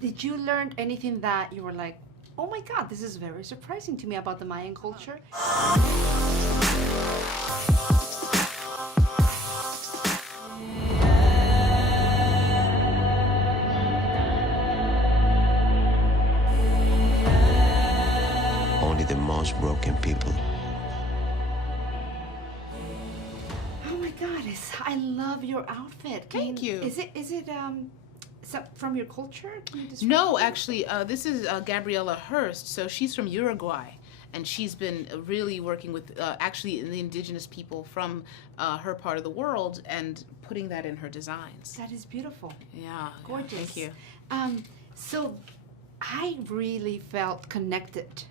Did you learn anything that you were like, oh my God, this is very surprising to me about the Mayan culture? Only the most broken people. Oh my God, I love your outfit. Thank you. Is it from your culture? Can you describe No, it? actually, this is Gabriela Hurst. So she's from Uruguay, and she's been really working with actually the indigenous people from her part of the world and putting that in her designs. That is beautiful. Yeah, Gorgeous. thank you. So I really felt connected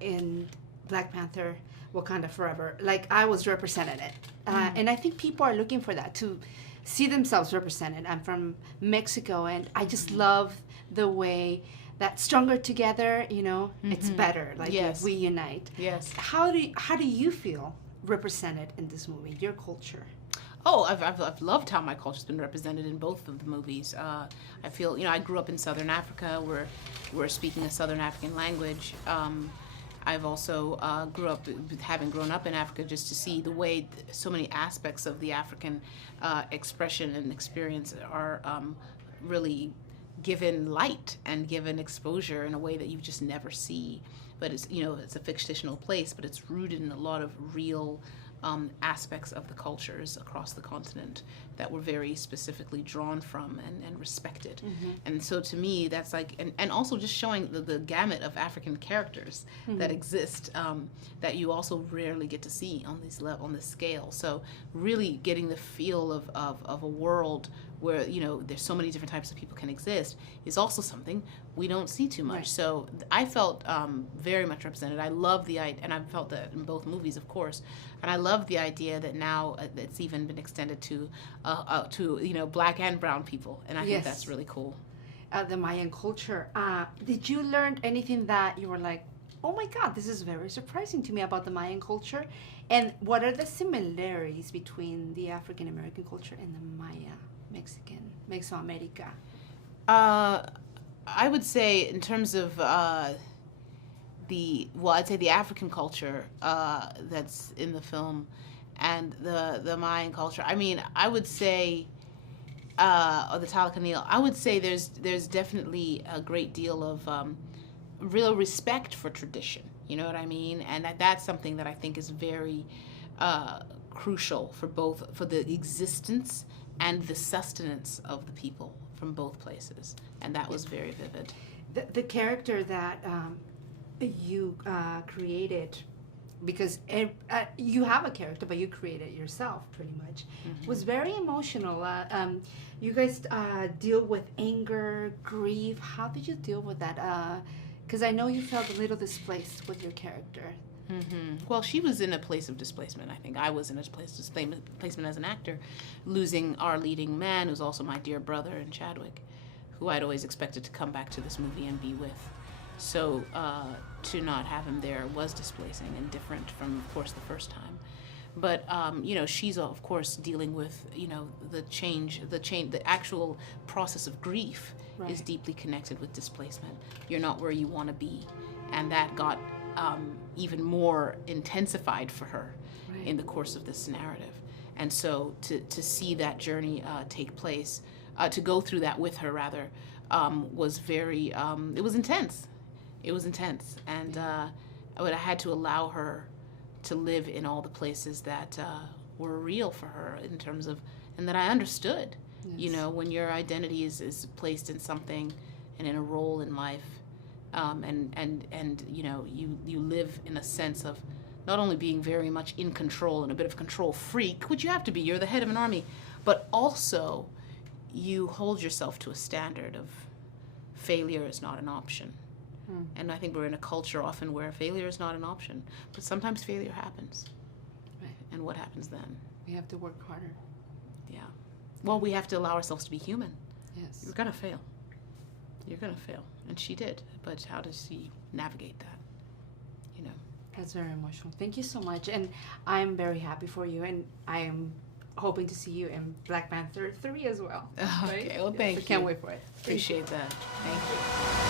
in Black Panther, Wakanda Forever. Like I was represented it. And I think people are looking for that, to see themselves represented. I'm from Mexico, and I just love the way that stronger together, it's better. Like Yes. if we unite. Yes. How do you feel represented in this movie, your culture? Oh, I've loved how my culture's been represented in both of the movies. I feel, I grew up in Southern Africa. We're speaking a Southern African language. I've also having grown up in Africa, just to see the way so many aspects of the African expression and experience are really given light and given exposure in a way that you just never see. But it's a fictional place, but it's rooted in a lot of real aspects of the cultures across the continent that were very specifically drawn from and respected. And so to me, that's like, and also just showing the gamut of African characters that exist, that you also rarely get to see on this scale. So really getting the feel of a world where there's so many different types of people can exist is also something we don't see too much. Right. So I felt very much represented. I love the idea, and I felt that in both movies, of course. And I love the idea that now it's even been extended to Black and brown people, and I think that's really cool. The Mayan culture. Did you learn anything that you were like, oh my God, this is very surprising to me about the Mayan culture? And what are the similarities between the African American culture and the Maya Mesoamerica? I would say in terms of I'd say the African culture that's in the film and the Mayan culture. I mean, I would say, or the Talacanil, I would say there's definitely a great deal of real respect for tradition. You know what I mean? And that's something that I think is very crucial for the existence and the sustenance of the people from both places. And that was very vivid. The character that you created, because you have a character, but you created it yourself pretty much, was very emotional. You guys deal with anger, grief. How did you deal with that? Because I know you felt a little displaced with your character. Well, she was in a place of displacement. I think I was in a place of displacement as an actor, losing our leading man, who's also my dear brother in Chadwick, who I'd always expected to come back to this movie and be with. So to not have him there was displacing and different from, of course, the first time. But she's of course dealing with the actual process of grief is deeply connected with displacement. You're not where you want to be, and that got even more intensified for her in the course of this narrative. And so to see that journey take place, to go through that with her rather, was very, it was intense. It was intense. And I had to allow her to live in all the places that were real for her in terms of, and that I understood. When your identity is placed in something and in a role in life, and you live in a sense of not only being very much in control and a bit of a control freak, which you have to be, you're the head of an army, but also you hold yourself to a standard of failure is not an option. And I think we're in a culture often where failure is not an option, but sometimes failure happens. Right. And what happens then? We have to work harder. Yeah. Well, we have to allow ourselves to be human. Yes. You're gonna fail. You're gonna fail. And she did. But how does she navigate that? That's very emotional. Thank you so much. And I'm very happy for you. And I am hoping to see you in Black Panther 3 as well. Okay, well, thank you. Can't wait for it. Appreciate that. Thank you.